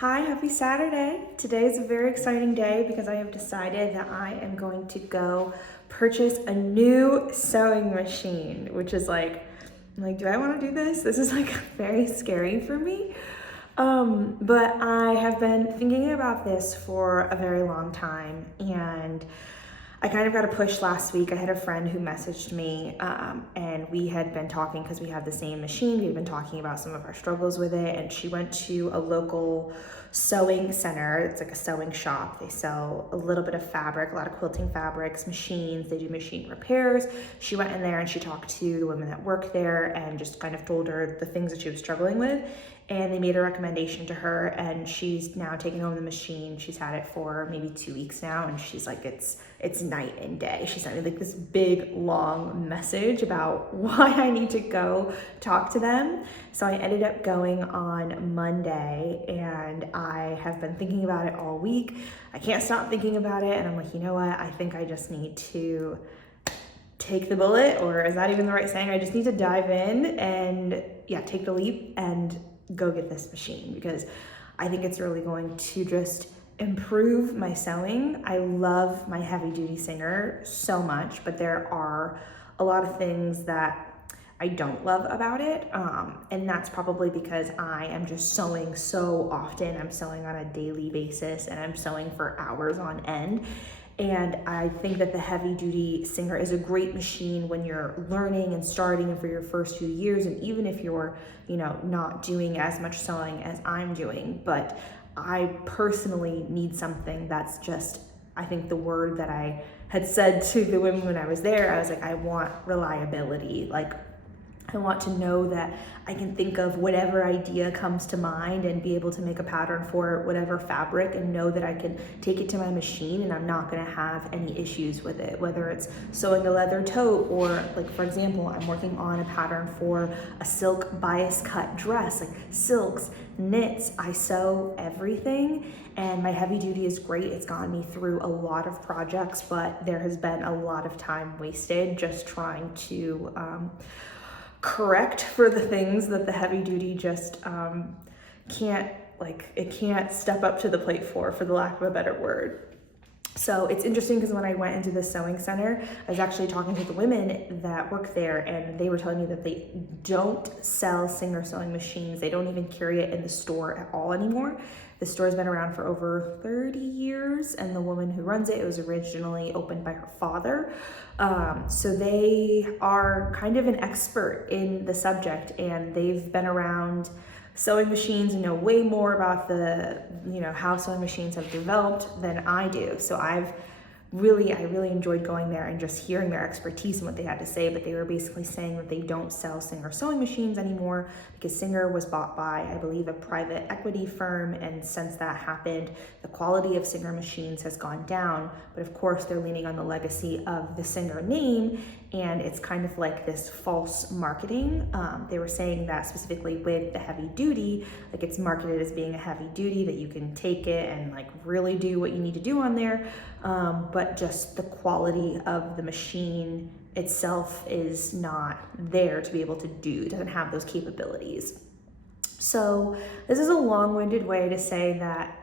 Hi, happy Saturday. Today is a very exciting day because I have decided that I am going to go purchase a new sewing machine, which is do I want to do this? This is like very scary for me. But I have been thinking about this for a very long time, and I kind of got a push last week. I had a friend who messaged me, and we had been talking because we have the same machine. We've been talking about some of our struggles with it, and she went to a local sewing center. It's like a sewing shop. They sell a little bit of fabric, a lot of quilting fabrics, machines. They do machine repairs. She went in there and she talked to the women that work there and just kind of told her the things that she was struggling with. And they made a recommendation to her, and she's now taking home the machine. She's had it for maybe 2 weeks now, and she's like, it's night and day. She sent me like this big long message about why I need to go talk to them. So I ended up going on Monday, and I have been thinking about it all week. I can't stop thinking about it, and I'm like, you know what? I think I just need to take the bullet, or is that even the right saying? I just need to dive in and take the leap and go get this machine, because I think it's really going to just improve my sewing. I love my heavy duty Singer so much, but there are a lot of things that I don't love about it. And that's probably because I am just sewing so often. I'm sewing on a daily basis, and I'm sewing for hours on end. And I think that the heavy duty Singer is a great machine when you're learning and starting and for your first few years. And even if you're, not doing as much sewing as I'm doing, but I personally need something that's just, I think the word that I had said to the women when I was there, I was like, I want reliability. Like, I want to know that I can think of whatever idea comes to mind and be able to make a pattern for whatever fabric, and know that I can take it to my machine and I'm not gonna have any issues with it, whether it's sewing a leather tote or, like, for example, I'm working on a pattern for a silk bias cut dress, like silks, knits. I sew everything, and my heavy duty is great. It's gotten me through a lot of projects, but there has been a lot of time wasted just trying to correct for the things that the heavy duty just can't step up to the plate for the lack of a better word. So it's interesting because when I went into the sewing center, I was actually talking to the women that work there, and they were telling me that they don't sell Singer sewing machines. They don't even carry it in the store at all anymore. The store's been around for over 30 years, and the woman who runs it was originally opened by her father. So they are kind of an expert in the subject, and they've been around sewing machines and know way more about the, how sewing machines have developed than I do. So I really enjoyed going there and just hearing their expertise and what they had to say. But they were basically saying that they don't sell Singer sewing machines anymore because Singer was bought by, I believe, a private equity firm. And since that happened, the quality of Singer machines has gone down. But of course, they're leaning on the legacy of the Singer name, and it's kind of like this false marketing. They were saying that specifically with the heavy duty, like, it's marketed as being a heavy duty, that you can take it and like really do what you need to do on there. But just the quality of the machine itself is not there to be able to do, it doesn't have those capabilities. So this is a long-winded way to say that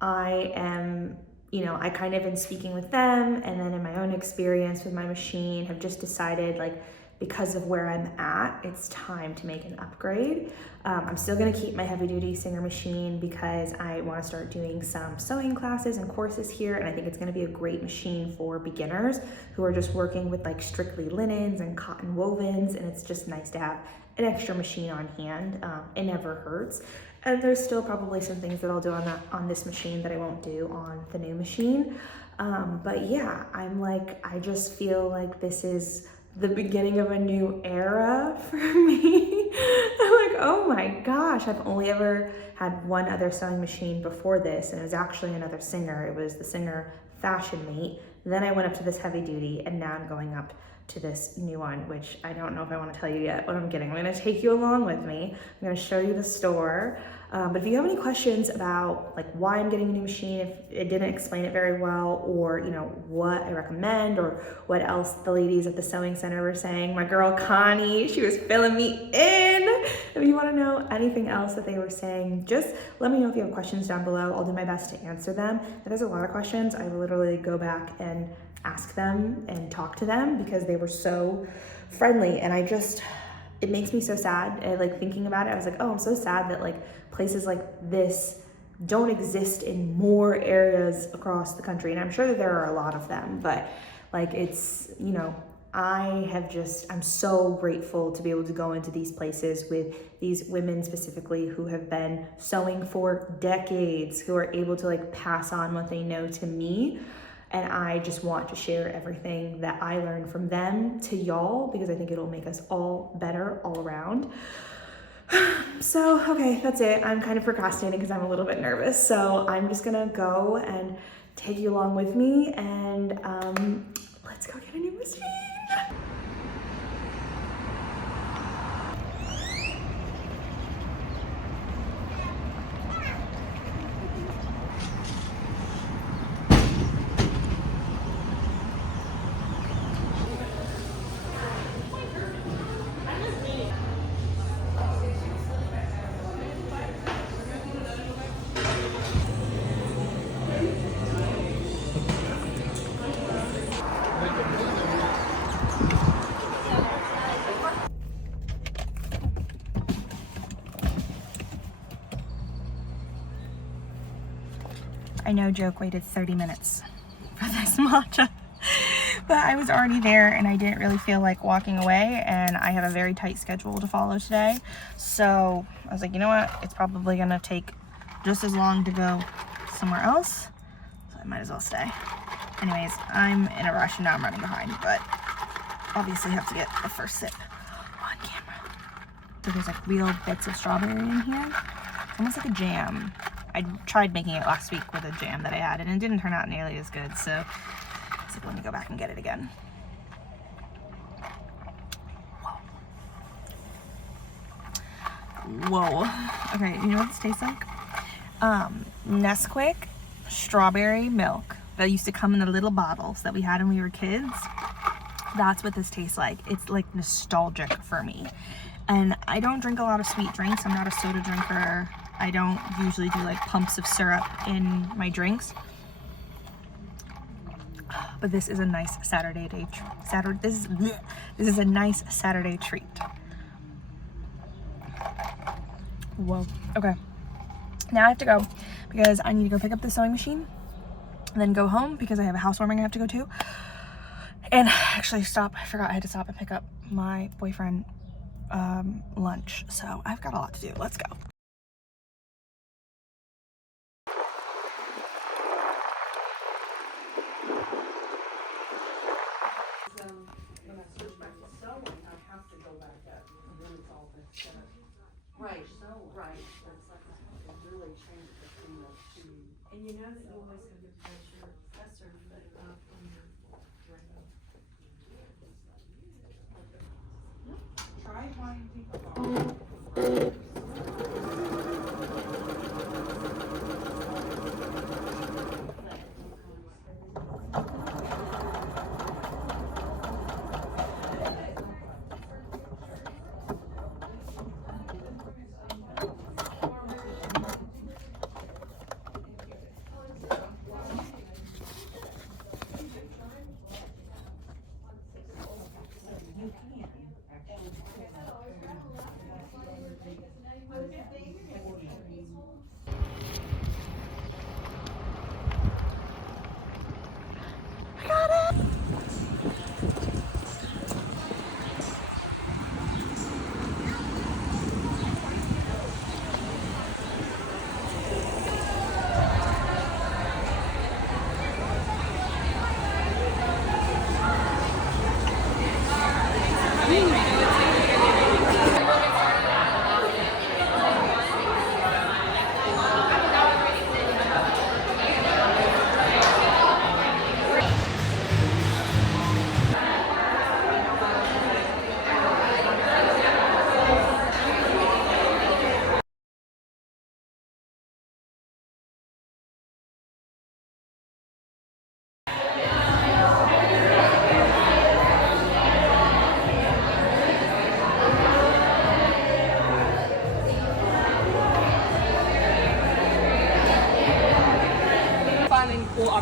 I am, I kind of, in speaking with them and then in my own experience with my machine, have just decided, like, because of where I'm at, it's time to make an upgrade. I'm still gonna keep my heavy duty Singer machine because I wanna start doing some sewing classes and courses here, and I think it's gonna be a great machine for beginners who are just working with like strictly linens and cotton wovens, and it's just nice to have an extra machine on hand. It never hurts. And there's still probably some things that I'll do on this machine that I won't do on the new machine. But yeah, I just feel like this is the beginning of a new era for me. I'm like, oh my gosh, I've only ever had one other sewing machine before this, and it was actually another Singer. It was the Singer Fashion Mate. Then I went up to this heavy duty, and now I'm going up to this new one, which I don't know if I want to tell you yet what I'm getting. I'm going to take you along with me. I'm going to show you the store. But if you have any questions about like why I'm getting a new machine, if it didn't explain it very well, or you know what I recommend, or what else the ladies at the sewing center were saying, my girl Connie, she was filling me in. If you want to know anything else that they were saying, just let me know if you have questions down below. I'll do my best to answer them. If there's a lot of questions, I will literally go back and ask them and talk to them because they were so friendly. And it makes me so sad. Like thinking about it, I was like, oh, I'm so sad that like places like this don't exist in more areas across the country. And I'm sure that there are a lot of them, but like it's, you know, I'm so grateful to be able to go into these places with these women specifically who have been sewing for decades, who are able to like pass on what they know to me. And I just want to share everything that I learned from them to y'all because I think it'll make us all better all around. So, okay, that's it. I'm kind of procrastinating because I'm a little bit nervous. So I'm just gonna go and take you along with me and let's go get a new machine. I know Joke waited 30 minutes for this matcha, but I was already there and I didn't really feel like walking away, and I have a very tight schedule to follow today. So I was like, you know what? It's probably gonna take just as long to go somewhere else, so I might as well stay. Anyways, I'm in a rush and now I'm running behind, but obviously have to get the first sip on camera. So there's like real bits of strawberry in here. It's almost like a jam. I tried making it last week with a jam that I had and it didn't turn out nearly as good, so it's like, let me go back and get it again. Whoa. Okay, you know what this tastes like? Nesquik strawberry milk that used to come in the little bottles that we had when we were kids. That's what this tastes like. It's like nostalgic for me. And I don't drink a lot of sweet drinks. I'm not a soda drinker. I don't usually do like pumps of syrup in my drinks. But this is a nice Saturday day. This is a nice Saturday treat. Whoa. Okay. Now I have to go because I need to go pick up the sewing machine, and then go home because I have a housewarming I have to go to. And actually I forgot I had to stop and pick up my boyfriend lunch. So I've got a lot to do. Let's go. Right, right. That's like it really changed between those two. And you know that you always have to press your presser foot up on your ring. Try wanting people.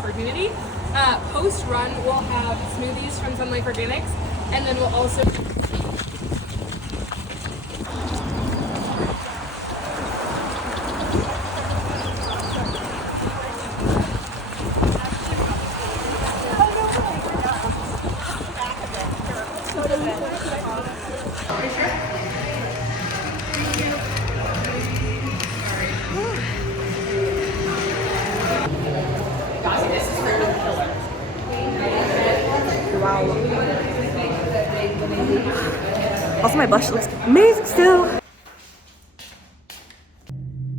opportunity. Post run, we'll have smoothies from Sun Life Organics, and then we'll also. Also, my blush looks amazing still.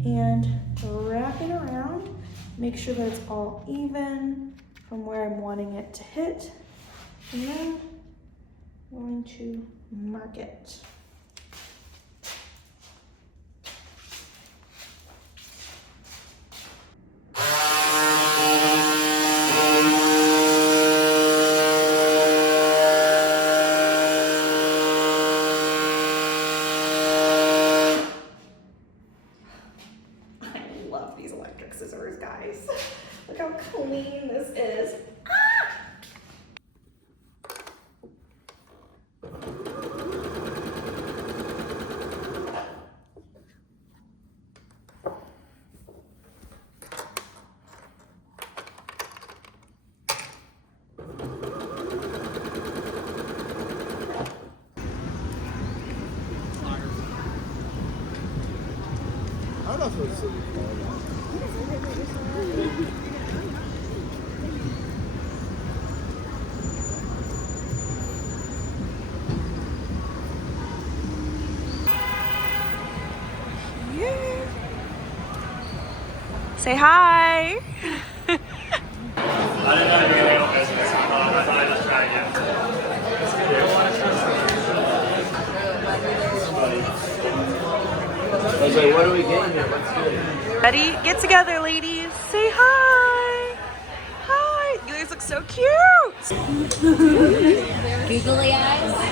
And wrap it around. Make sure that it's all even from where I'm wanting it to hit. And then I'm going to mark it. I love these electric scissors, guys. Look how clean this is. Ah! I don't know if it's silly called. Say hi. I didn't know you were going to go business. I thought I'd just try again. I was like, what are we getting here? What's good? Ready? Get together, ladies. Say hi. Hi. You guys look so cute. Googly eyes.